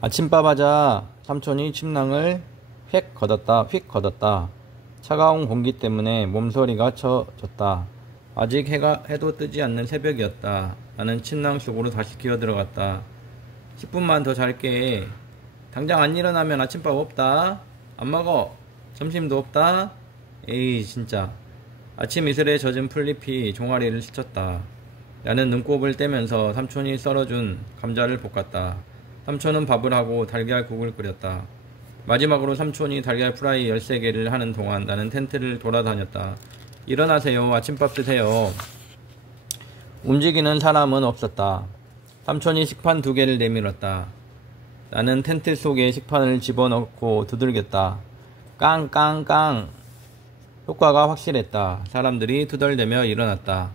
아침밥 하자. 삼촌이 침낭을 휙 걷었다. 차가운 공기 때문에 몸서리가 쳐졌다. 아직 해도 뜨지 않는 새벽이었다. 나는 침낭 속으로 다시 기어 들어갔다. 10분만 더 잘게. 당장 안 일어나면 아침밥 없다. 안 먹어. 점심도 없다. 에이 진짜. 아침 이슬에 젖은 풀잎이 종아리를 스쳤다. 나는 눈곱을 떼면서 삼촌이 썰어준 감자를 볶았다. 삼촌은 밥을 하고 달걀국을 끓였다. 마지막으로 삼촌이 달걀 프라이 13개를 하는 동안 나는 텐트를 돌아다녔다. 일어나세요. 아침밥 드세요. 움직이는 사람은 없었다. 삼촌이 식판 2개를 내밀었다. 나는 텐트 속에 식판을 집어넣고 두들겼다. 깡깡깡. 효과가 확실했다. 사람들이 투덜대며 일어났다.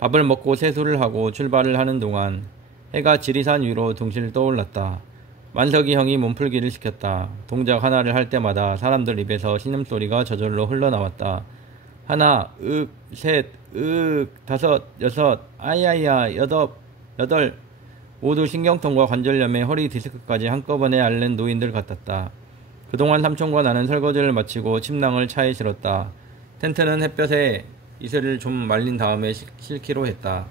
밥을 먹고 세수를 하고 출발을 하는 동안 해가 지리산 위로 둥실 떠올랐다. 만석이 형이 몸풀기를 시켰다. 동작 하나를 할 때마다 사람들 입에서 신음소리가 저절로 흘러나왔다. 하나, 셋, 다섯, 여섯, 아야야, 여덟. 모두 신경통과 관절염에 허리 디스크까지 한꺼번에 앓는 노인들 같았다. 그동안 삼촌과 나는 설거지를 마치고 침낭을 차에 실었다. 텐트는 햇볕에 이슬을 좀 말린 다음에 실기로 했다.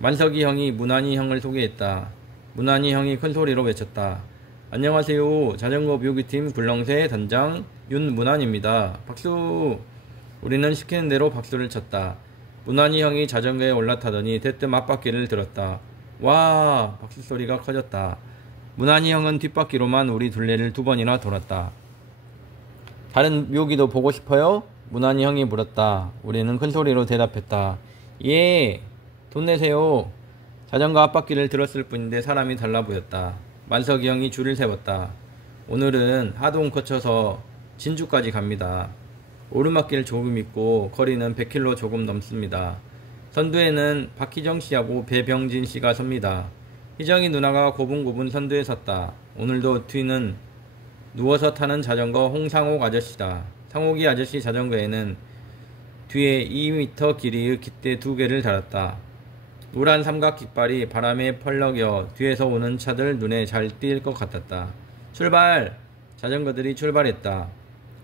만석이 형이 문환이 형을 소개했다. 문환이 형이 큰소리로 외쳤다. 안녕하세요. 자전거 묘기팀 굴렁쇠 단장 윤문환입니다. 박수! 우리는 시키는 대로 박수를 쳤다. 문환이 형이 자전거에 올라타더니 대뜸 앞바퀴를 들었다. 와! 박수 소리가 커졌다. 문환이 형은 뒷바퀴로만 우리 둘레를 2번이나 돌았다. 다른 묘기도 보고 싶어요? 문환이 형이 물었다. 우리는 큰소리로 대답했다. 예! 돈 내세요. 자전거 앞바퀴를 들었을 뿐인데 사람이 달라 보였다. 만석이 형이 줄을 세웠다. 오늘은 하동 거쳐서 진주까지 갑니다. 오르막길 조금 있고 거리는 100km 조금 넘습니다. 선두에는 박희정 씨하고 배병진 씨가 섭니다. 희정이 누나가 고분고분 선두에 섰다. 오늘도 뒤는 누워서 타는 자전거 홍상옥 아저씨다. 상옥이 아저씨 자전거에는 뒤에 2m 길이의 깃대 2개를 달았다. 노란 삼각 깃발이 바람에 펄럭여 뒤에서 오는 차들 눈에 잘 띌 것 같았다. 출발! 자전거들이 출발했다.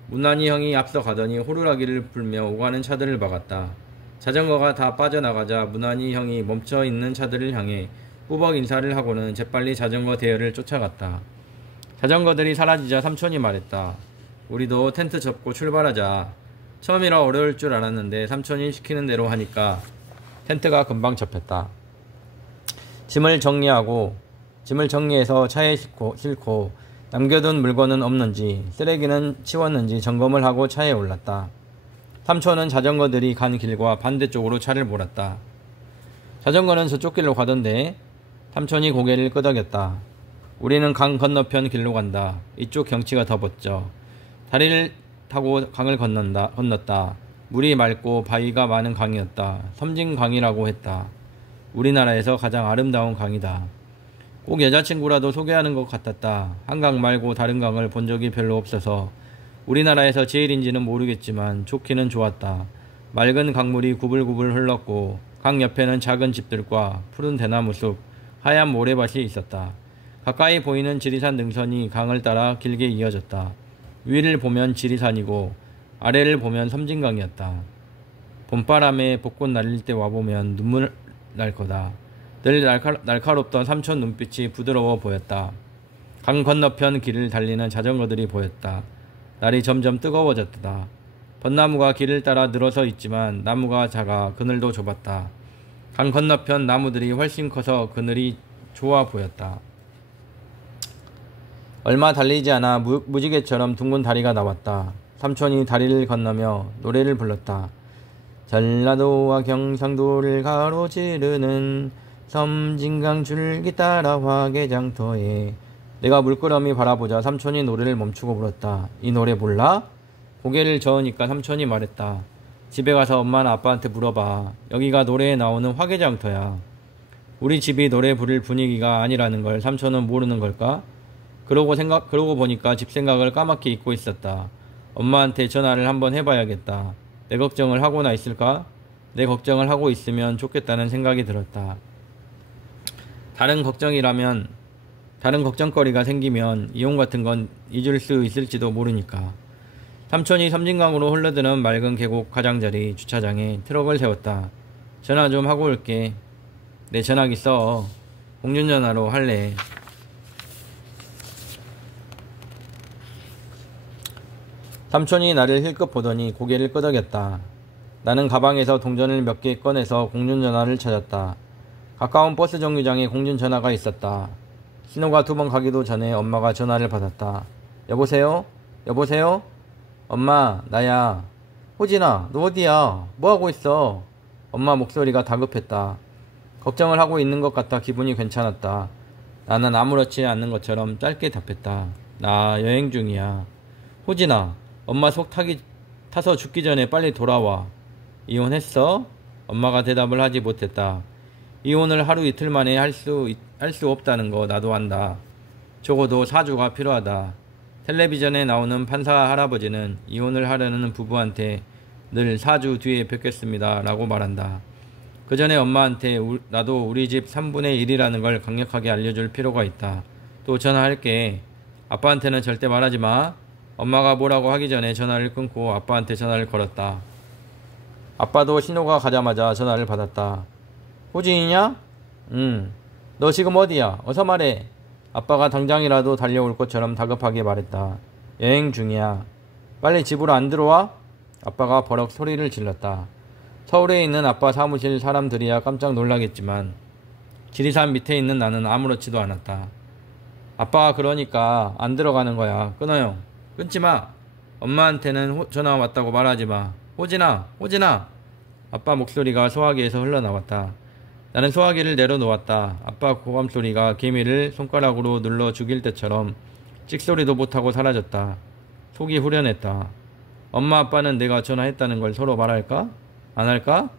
문환이 형이 앞서 가더니 호루라기를 불며 오가는 차들을 막았다. 자전거가 다 빠져나가자 문환이 형이 멈춰있는 차들을 향해 꾸벅 인사를 하고는 재빨리 자전거 대열을 쫓아갔다. 자전거들이 사라지자 삼촌이 말했다. 우리도 텐트 접고 출발하자. 처음이라 어려울 줄 알았는데 삼촌이 시키는 대로 하니까 텐트가 금방 접혔다. 짐을 정리해서 차에 싣고 남겨둔 물건은 없는지 쓰레기는 치웠는지 점검을 하고 차에 올랐다. 삼촌은 자전거들이 간 길과 반대쪽으로 차를 몰았다. 자전거는 저쪽 길로 가던데. 삼촌이 고개를 끄덕였다. 우리는 강 건너편 길로 간다. 이쪽 경치가 더 멋져. 다리를 타고 강을 건넜다. 물이 맑고 바위가 많은 강이었다. 섬진강이라고 했다. 우리나라에서 가장 아름다운 강이다. 꼭 여자친구라도 소개하는 것 같았다. 한강 말고 다른 강을 본 적이 별로 없어서 우리나라에서 제일인지는 모르겠지만 좋기는 좋았다. 맑은 강물이 구불구불 흘렀고 강 옆에는 작은 집들과 푸른 대나무숲, 하얀 모래밭이 있었다. 가까이 보이는 지리산 능선이 강을 따라 길게 이어졌다. 위를 보면 지리산이고 아래를 보면 섬진강이었다. 봄바람에 벚꽃 날릴 때 와보면 눈물 날 거다. 늘 날카롭던 삼촌 눈빛이 부드러워 보였다. 강 건너편 길을 달리는 자전거들이 보였다. 날이 점점 뜨거워졌다. 벚나무가 길을 따라 늘어서 있지만 나무가 작아 그늘도 좁았다. 강 건너편 나무들이 훨씬 커서 그늘이 좋아 보였다. 얼마 달리지 않아 무지개처럼 둥근 다리가 나왔다. 삼촌이 다리를 건너며 노래를 불렀다. 전라도와 경상도를 가로지르는 섬진강 줄기 따라 화개장터에. 내가 물끄러미 바라보자 삼촌이 노래를 멈추고 불렀다. 이 노래 몰라? 고개를 저으니까 삼촌이 말했다. 집에 가서 엄마나 아빠한테 물어봐. 여기가 노래에 나오는 화개장터야. 우리 집이 노래 부를 분위기가 아니라는 걸 삼촌은 모르는 걸까? 그러고 보니까 집 생각을 까맣게 잊고 있었다. 엄마한테 전화를 한번 해봐야겠다. 내 걱정을 하고나 있을까? 내 걱정을 하고 있으면 좋겠다는 생각이 들었다. 다른 다른 걱정거리가 생기면 이혼 같은 건 잊을 수 있을지도 모르니까. 삼촌이 섬진강으로 흘러드는 맑은 계곡 가장자리 주차장에 트럭을 세웠다. 전화 좀 하고 올게. 내 전화기 써. 공중전화로 할래. 삼촌이 나를 힐끗 보더니 고개를 끄덕였다. 나는 가방에서 동전을 몇 개 꺼내서 공중전화를 찾았다. 가까운 버스 정류장에 공중전화가 있었다. 신호가 2번 가기도 전에 엄마가 전화를 받았다. 여보세요? 여보세요? 엄마, 나야. 호진아, 너 어디야? 뭐하고 있어? 엄마 목소리가 다급했다. 걱정을 하고 있는 것 같아 기분이 괜찮았다. 나는 아무렇지 않은 것처럼 짧게 답했다. 나 여행 중이야. 호진아, 엄마 속 타서 죽기 전에 빨리 돌아와. 이혼했어? 엄마가 대답을 하지 못했다. 이혼을 하루 이틀 만에 할 수 없다는 거 나도 안다. 적어도 4주가 필요하다. 텔레비전에 나오는 판사 할아버지는 이혼을 하려는 부부한테 늘 4주 뒤에 뵙겠습니다 라고 말한다. 그 전에 엄마한테 나도 우리 집 3분의 1이라는 걸 강력하게 알려줄 필요가 있다. 또 전화할게. 아빠한테는 절대 말하지 마. 엄마가 뭐라고 하기 전에 전화를 끊고 아빠한테 전화를 걸었다. 아빠도 신호가 가자마자 전화를 받았다. 호진이냐? 응. 너 지금 어디야? 어서 말해. 아빠가 당장이라도 달려올 것처럼 다급하게 말했다. 여행 중이야. 빨리 집으로 안 들어와? 아빠가 버럭 소리를 질렀다. 서울에 있는 아빠 사무실 사람들이야 깜짝 놀라겠지만 지리산 밑에 있는 나는 아무렇지도 않았다. 아빠가 그러니까 안 들어가는 거야. 끊어요. 끊지 마. 엄마한테는 전화 왔다고 말하지 마. 호진아, 호진아. 아빠 목소리가 소화기에서 흘러나왔다. 나는 소화기를 내려놓았다. 아빠 고함 소리가 개미를 손가락으로 눌러 죽일 때처럼 찍소리도 못하고 사라졌다. 속이 후련했다. 엄마 아빠는 내가 전화했다는 걸 서로 말할까? 안 할까?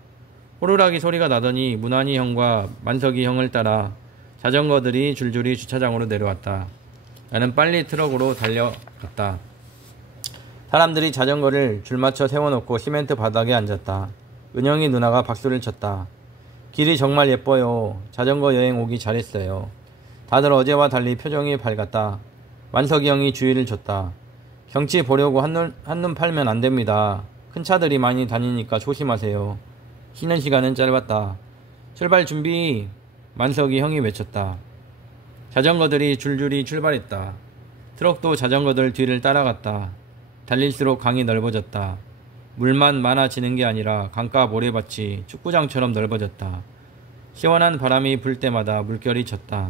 호루라기 소리가 나더니 문환이 형과 만석이 형을 따라 자전거들이 줄줄이 주차장으로 내려왔다. 나는 빨리 트럭으로 달려갔다. 사람들이 자전거를 줄맞춰 세워놓고 시멘트 바닥에 앉았다. 은영이 누나가 박수를 쳤다. 길이 정말 예뻐요. 자전거 여행 오기 잘했어요. 다들 어제와 달리 표정이 밝았다. 만석이 형이 주의를 줬다. 경치 보려고 한눈 팔면 안 됩니다. 큰 차들이 많이 다니니까 조심하세요. 쉬는 시간은 짧았다. 출발 준비! 만석이 형이 외쳤다. 자전거들이 줄줄이 출발했다. 트럭도 자전거들 뒤를 따라갔다. 달릴수록 강이 넓어졌다. 물만 많아지는 게 아니라 강가 모래밭이 축구장처럼 넓어졌다. 시원한 바람이 불 때마다 물결이 쳤다.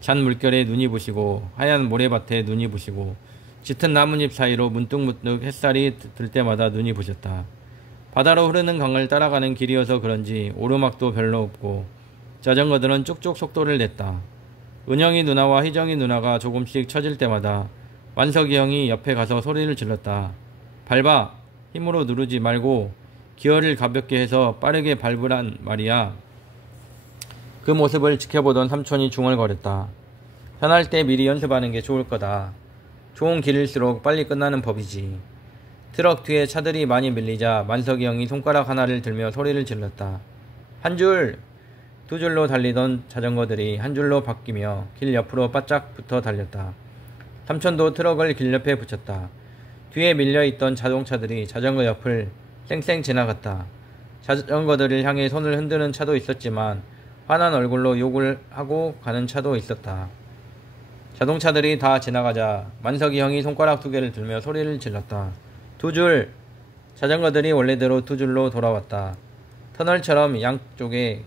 찬 물결에 눈이 부시고 하얀 모래밭에 눈이 부시고 짙은 나뭇잎 사이로 문득문득 햇살이 들 때마다 눈이 부셨다. 바다로 흐르는 강을 따라가는 길이어서 그런지 오르막도 별로 없고 자전거들은 쭉쭉 속도를 냈다. 은영이 누나와 희정이 누나가 조금씩 처질 때마다 완석이 형이 옆에 가서 소리를 질렀다. 밟아! 힘으로 누르지 말고 기어를 가볍게 해서 빠르게 밟으란 말이야. 그 모습을 지켜보던 삼촌이 중얼거렸다. 편할 때 미리 연습하는 게 좋을 거다. 좋은 길일수록 빨리 끝나는 법이지. 트럭 뒤에 차들이 많이 밀리자 만석이 형이 손가락 하나를 들며 소리를 질렀다. 한 줄! 2줄로 달리던 자전거들이 한 줄로 바뀌며 길 옆으로 바짝 붙어 달렸다. 삼촌도 트럭을 길 옆에 붙였다. 뒤에 밀려있던 자동차들이 자전거 옆을 쌩쌩 지나갔다. 자전거들을 향해 손을 흔드는 차도 있었지만 화난 얼굴로 욕을 하고 가는 차도 있었다. 자동차들이 다 지나가자 만석이 형이 손가락 2개를 들며 소리를 질렀다. 2줄! 자전거들이 원래대로 2줄로 돌아왔다. 터널처럼 양쪽에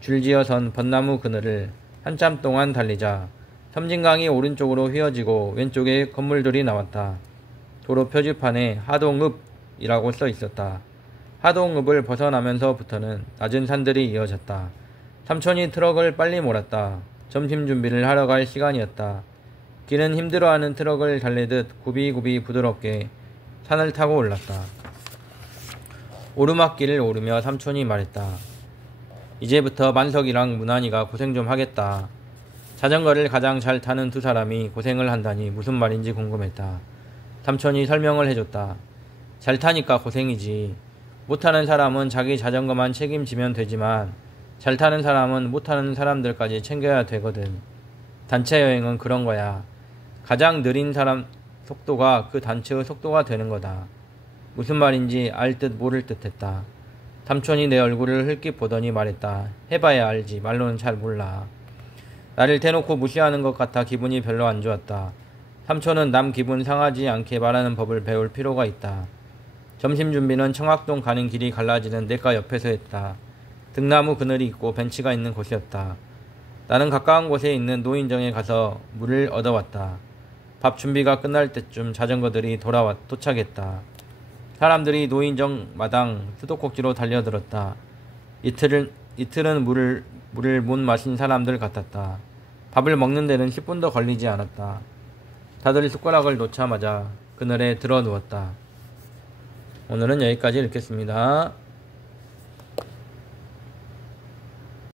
줄지어 선 벚나무 그늘을 한참 동안 달리자 섬진강이 오른쪽으로 휘어지고 왼쪽에 건물들이 나왔다. 도로 표지판에 하동읍이라고 써 있었다. 하동읍을 벗어나면서부터는 낮은 산들이 이어졌다. 삼촌이 트럭을 빨리 몰았다. 점심 준비를 하러 갈 시간이었다. 길은 힘들어하는 트럭을 달리듯 굽이굽이 부드럽게 산을 타고 올랐다. 오르막길을 오르며 삼촌이 말했다. 이제부터 만석이랑 문환이가 고생 좀 하겠다. 자전거를 가장 잘 타는 2 사람이 고생을 한다니 무슨 말인지 궁금했다. 삼촌이 설명을 해줬다. 잘 타니까 고생이지. 못타는 사람은 자기 자전거만 책임지면 되지만 잘 타는 사람은 못타는 사람들까지 챙겨야 되거든. 단체 여행은 그런 거야. 가장 느린 사람 속도가 그 단체의 속도가 되는 거다. 무슨 말인지 알 듯 모를 듯 했다. 삼촌이 내 얼굴을 흘낏 보더니 말했다. 해봐야 알지. 말로는 잘 몰라. 나를 대놓고 무시하는 것 같아 기분이 별로 안 좋았다. 삼촌은 남 기분 상하지 않게 말하는 법을 배울 필요가 있다. 점심 준비는 청학동 가는 길이 갈라지는 내과 옆에서 했다. 등나무 그늘이 있고 벤치가 있는 곳이었다. 나는 가까운 곳에 있는 노인정에 가서 물을 얻어왔다. 밥 준비가 끝날 때쯤 자전거들이 도착했다. 사람들이 노인정 마당 수도꼭지로 달려들었다. 이틀은 물을 못 마신 사람들 같았다. 밥을 먹는 데는 10분도 걸리지 않았다. 다들 숟가락을 놓자마자 그늘에 들어 누웠다. 오늘은 여기까지 읽겠습니다.